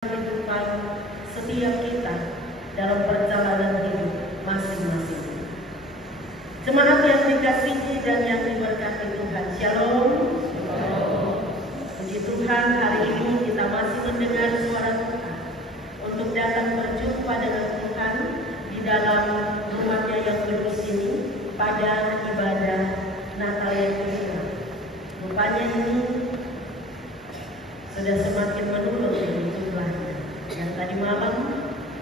kehidupan setiap kita dalam perjalanan hidup masing-masing. Jemaat yang dikasihi dan yang diberkati Tuhan, Shalom. Puji Tuhan, hari ini kita masih mendengar suara Tuhan untuk datang berjumpa dengan Tuhan di dalam rumahnya yang kudus ini pada ibadah Natal yang kedua. Rupanya ini sudah semakin menurun jumlahnya. Yang tadi malam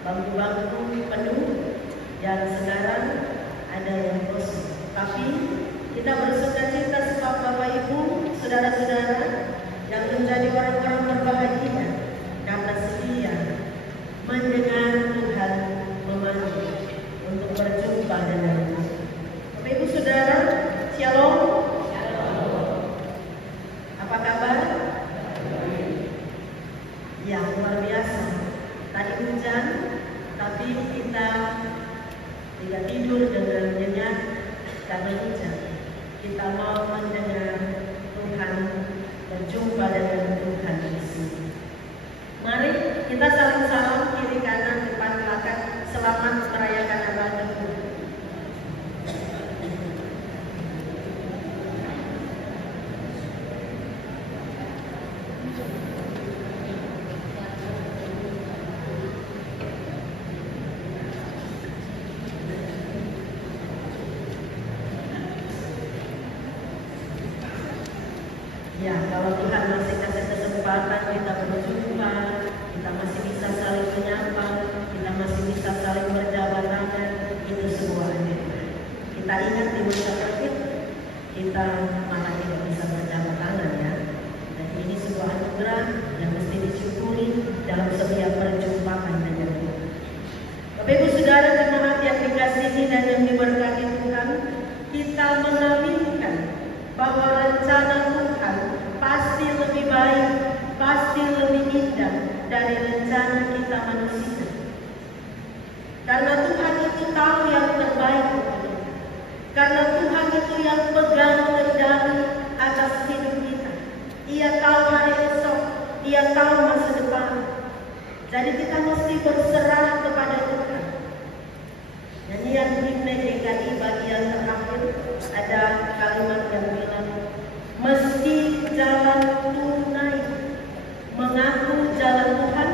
bangku-bangku penuh dan sekarang ada yang kosong. Tapi kita bersukacita sebab Bapak Ibu, saudara-saudara yang menjadi orang-orang berbahagia karena setia mendengar Tuhan memanggil untuk berjumpa dengannya. Bapak Ibu Saudara, Shalom. Apa kabar? Ya, luar biasa. Tadi hujan, tapi kita tidak tidur dengan nyenyak karena hujan. Kita mau mendengar Tuhan, berjumpa dengan Tuhan di sini. Mari kita saling salam kiri kanan depan belakang. Selamat merayakan ibadah Tuhan. Ya, kalau Tuhan masih kasih kesempatan kita berjumpa, kita masih bisa saling menyapa, kita masih bisa saling berjabat tangan, itu sebuah anugerah. Kita ingat di masa COVID, kita malah tidak bisa berjabat tangan ya. Dan ini sebuah anugerah yang mesti disyukuri dalam setiap perjumpaan dengan Tuhan. Bapak Ibu Saudara jemaat yang dikasihi dan yang diberkati Tuhan, kita mengaminkan bahwa rencana Tuhan pasti lebih baik, pasti lebih indah dari rencana kita manusia. Karena Tuhan itu tahu yang terbaik untuk kita. Karena Tuhan itu yang pegang kendali atas hidup kita. Ia tahu hari esok, Ia tahu masa depan. Jadi kita mesti berserah kepada Tuhan. Nyanyian himne DKI bagian terakhir ada kalimat yang bilang, mesti jalan tunai, mengaku jalan Tuhan,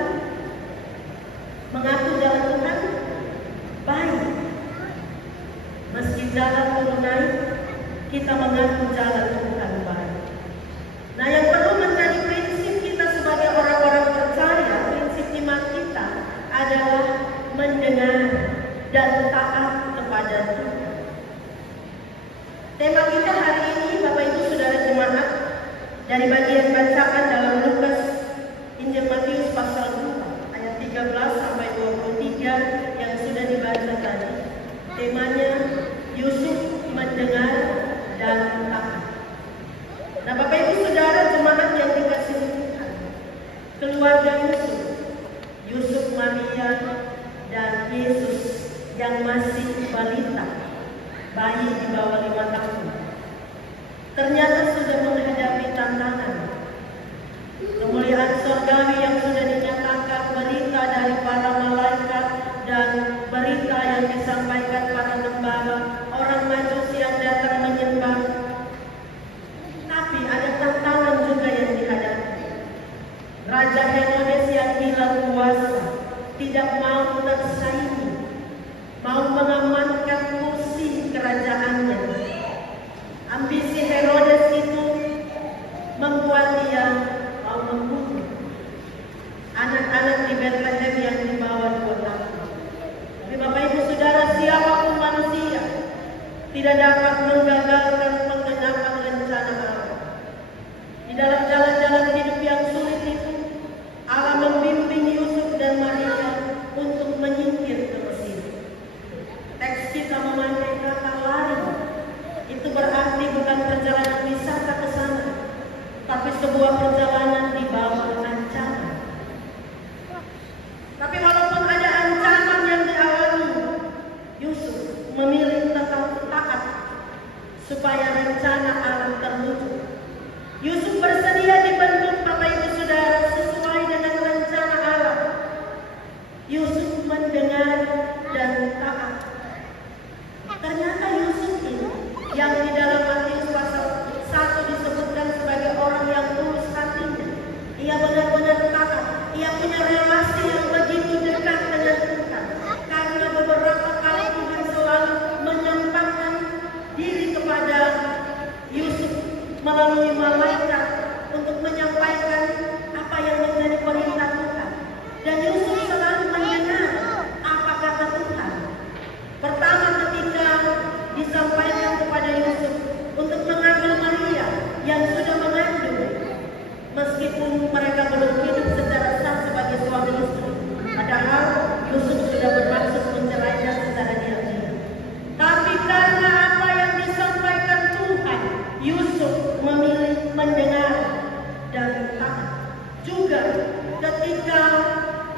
baik. Meski jalan tunai, kita mengaku jalan Tuhan baik. Nah, yang perlu menjadi prinsip kita sebagai orang-orang percaya, prinsip iman kita adalah mendengar dan taat kepada Tuhan. Tema kita hari ini, Bapak Ibu Saudara jemaat, dari bagian bacaan dalam Lukas Injil Matius pasal 2 ayat 13 sampai 23 yang sudah dibaca tadi. Temanya Yusuf mendengar dan taat. Nah, Bapak Ibu Saudara jemaat yang dikasihi Tuhan, keluarga Yusuf Maria dan Yesus yang masih balita, bayi di bawah 5 tahun, ternyata sudah menghadapi tantangan. Kemuliaan surgawi yang sudah dinyatakan, berita dari para malaikat dan berita yang disampaikan para gembala, orang Majusi yang datang menyembah. Tapi ada tantangan juga yang dihadapi. Raja Herodes yang gila kuasa, tidak mau tersaingi, mau mengamankan kursi kerajaannya. Ambisi Herodes itu membuat dia mau membunuh anak-anak di Bethlehem yang di bawah 2 tahun. Tapi Bapak Ibu Saudara, siapapun manusia tidak dapat menggagalkan penggenapan rencana Allah. Di dalam jalan-jalan hidup yang sulit itu, Allah membimbing Yusuf dan Maria untuk menyingkir ke Mesir. Teks kita memakai kata lari. Itu berarti bukan perjalanan wisata ke sana, tapi sebuah perjalanan di bawah ancaman. Tapi walaupun ada ancaman yang dialami, Yusuf memilih tetap taat supaya rencana Allah terwujud. Yusuf bersedia dibentuk Bapak Ibu Saudara sesuai dengan rencana Allah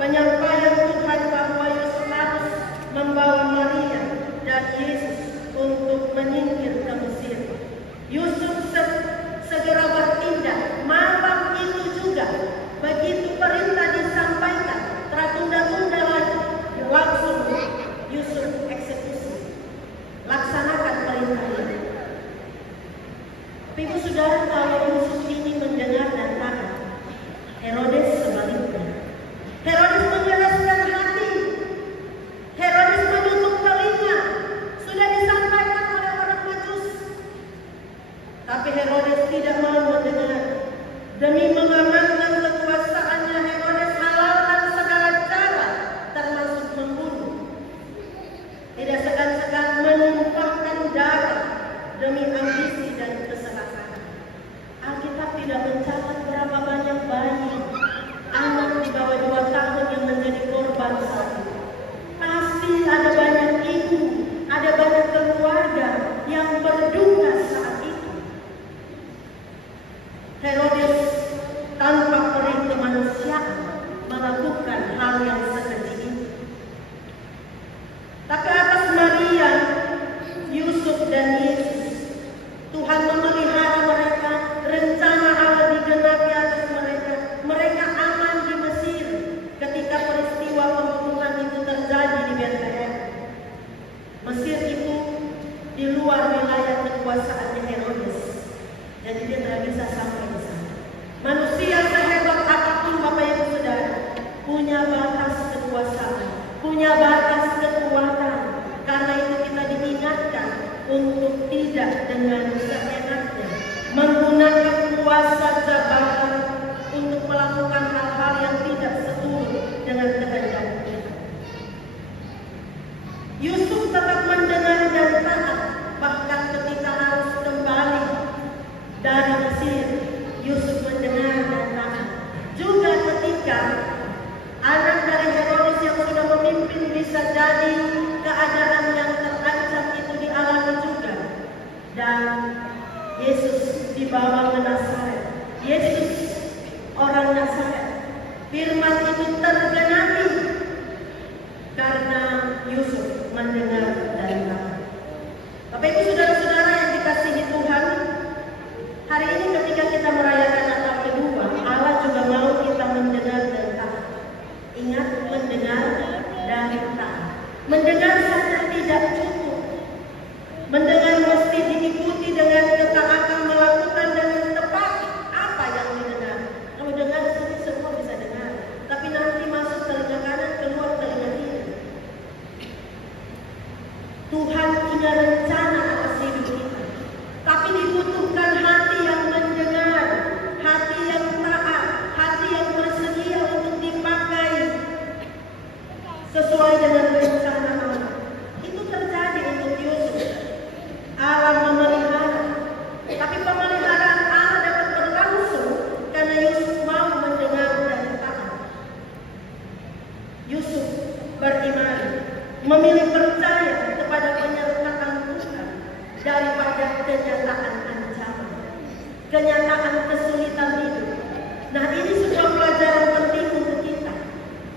penyampaian Tuhan bahwa Yusuf harus membawa Maria dan Yesus untuk menyingkir ke Mesir. Yusuf segera bertindak. Malam itu juga, begitu perintah disampaikan, tertunda-tunda lagi, langsung Yusuf eksekusi. Laksanakan perintah ini. Ibu saudara, kalau Yusuf ini mendengar dan taat, Herodes sebaliknya. Herodes mengeraskan hati. Herodes menutup telinga. Sudah disampaikan oleh orang Majus. Tapi Herodes tidak mau mendengar. Demi mengamankan kekuasaannya, Herodes halalkan segala cara, termasuk membunuh. Tidak segan-segan menumpahkan darah demi ambisi dan keserakahan. Alkitab tidak mencatat berapa banyak bayi, anak di bawah 2 tahun yang menjadi korban saat itu. Pasti ada banyak ibu, ada banyak keluarga yang berduka saat itu. Herodes tanpa perih kemanusiaan melakukan hal yang sekeji ini. Tapi atas Maria, Yusuf dan Yesus, Tuhan memelihara mereka. Rencana Allah digenapi atas mereka. Mereka aman di Mesir ketika peristiwa pembunuhan itu terjadi di Bethlehem. Mesir itu di luar wilayah kekuasaannya Herodes, jadi dia tidak bisa sampai di sana. Manusia sehebat apapun Bapak Ibu Saudara punya batas kekuasaan, punya batas kekuatan. Karena itu kita diingatkan untuk tidak dengan seenaknya menggunakan kuasa jabatan untuk melakukan hal-hal yang tidak seturut dengan kehendak Tuhan. Yusuf tetap mendengar dan taat, bahkan ketika harus kembali dari Mesir, Yusuf mendengar dan taat. Juga ketika anak dari Herodes yang sudah memimpin bisa jadi keadaan yang terancam itu dialami juga. Dan Yesus dibawa ke Nazaret. Yesus orang Nazaret. Firman itu tergenapi karena Yusuf mendengar dari taat. Bapak Ibu saudara-saudara yang dikasihi Tuhan, hari ini ketika kita merayakan Natal kedua, Allah juga mau kita mendengar dan taat. Ingat, mendengar dari taat. Mendengar saja tidak cukup. Mendengar mesti diikuti dengan ketaatan, melakukan dengan tepat apa yang didengar. Kalau dengar sini semua bisa dengar, tapi nanti masuk telinga kanan, keluar telinga kiri. Tuhan punya rencana atas hidup kita, tapi dibutuhkan hati yang mendengar, hati yang taat, hati yang bersedia untuk dipakai sesuai dengan rencana Allah. Itu terjadi untuk Yusuf. Allah memelihara, tapi pemeliharaan Allah dapat berlangsung karena Yusuf mau mendengar dan taat. Yusuf beriman, memilih percaya kepada penyertaan Tuhan daripada kenyataan ancaman, kenyataan kesulitan hidup. Nah, ini sebuah pelajaran penting untuk kita.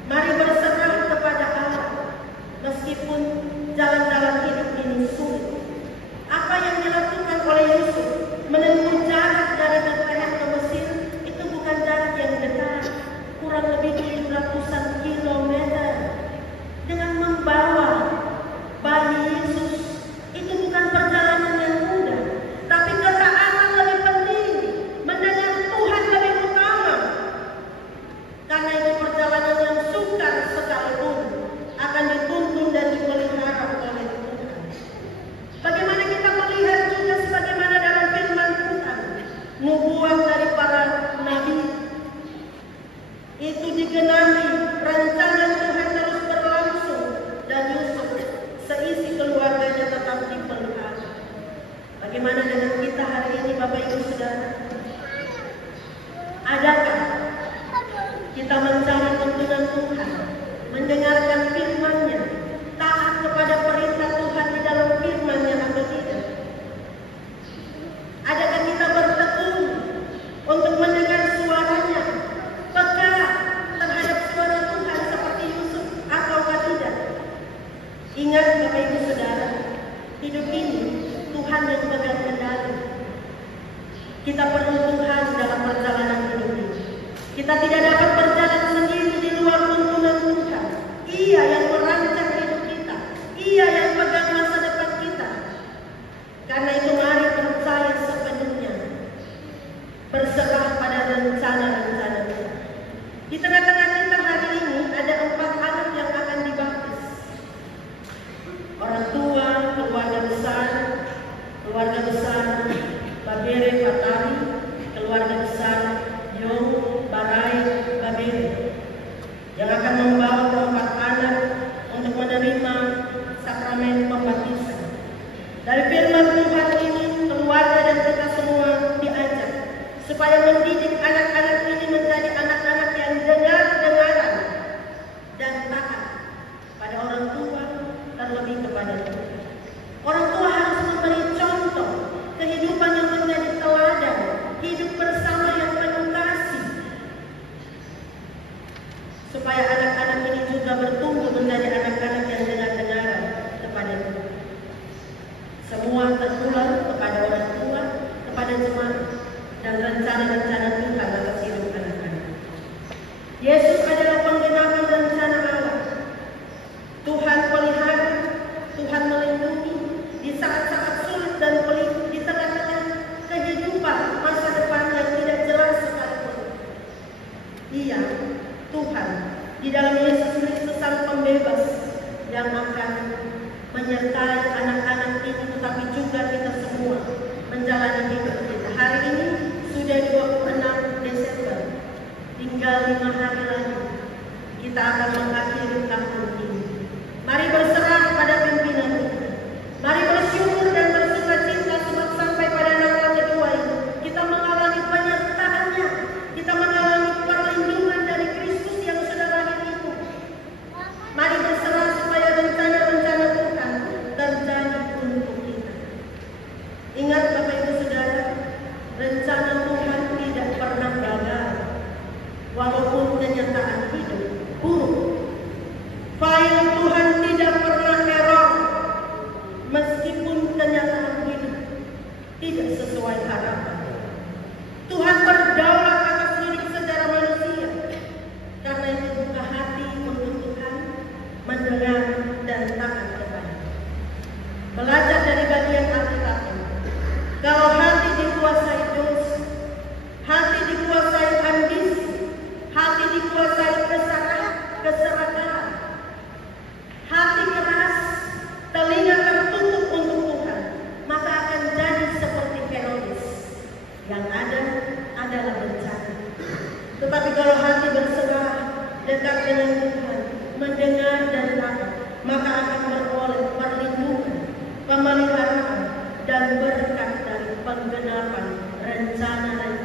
Mari berserah kepada Allah, meskipun jalan-jalan hidup ini sulit. Apa yang dilakukan oleh Yusuf, menempuh jarak dari Bethlehem ke Mesir, itu bukan jarak yang dekat, kurang lebih 700-an kilometer. Dengan membawa bayi Yesus, itu bukan perjalanan yang mudah, tapi ketaatan lebih penting, mendengar Tuhan lebih utama. akan membawa keempat anak untuk menerima sakramen pembaptisan. Dari firman Tuhan ini, keluarga dan kita semua diajak supaya mendidik anak-anak ini menjadi anak-anak yang dengar-dengaran dan taat pada orang tua, terlebih kepada Tuhan. Orang tua harus memberi contoh kehidupan yang menjadi teladan, hidup bersama yang penuh kasih, supaya anak-anak ini juga bertumbuh menjadi anak-anak yang dengar-dengaran kepada Tuhan. Semua tertular kepada orang tua, kepada jemaat, dan rencana-rencana Tuhan atas hidup anak-anak. Yesus adalah penggenapan rencana Allah. Tuhan pelihara, Tuhan melindungi di saat-saat sulit dan pelik, di tengah-tengah kehidupan masa depan yang tidak jelas sekalipun. Iya, Tuhan di dalam Yesus Kristus Sang Pembebas yang akan menyertai anak-anak ini, tetapi juga kita semua menjalani hidup kita. Hari ini sudah 26 Desember, tinggal 5 hari lagi kita akan mengakhiri tahun ini. Mari berserah pada pimpinan Tuhan. Mari bersyukur dan bersuka cita sebab sampai pada Natal kedua ini kita mengalami penyertaannya, kita mengalami perlindungan dari Kristus yang sudah lahir itu. Mari berserah supaya rencana-rencana Tuhan terjadi untuk kita. Ingat Bapak Ibu Saudara, rencana Tuhan tidak pernah gagal, walaupun kenyataan hidup buruk. File Tuhan tidak pernah error, meskipun kenyataan hidup tidak sesuai harapan. Tuhan berdaulat atas hidup secara manusia. Karena itu buka hati untuk Tuhan, mendengar dan taat kepada. Belajar dari bagian Alkitab. Kalau hati dikuasai dosa, hati dikuasai ambisi, hati dikuasai keserakahan, hati keras, telinga tertutup untuk Tuhan, maka akan jadi seperti Herodes. Yang ada adalah bencana. Tetapi kalau hati berserah, dekat dengan Tuhan, mendengar dan taat, maka akan beroleh perlindungan, pemeliharaan, dan berkat dari penggenapan rencana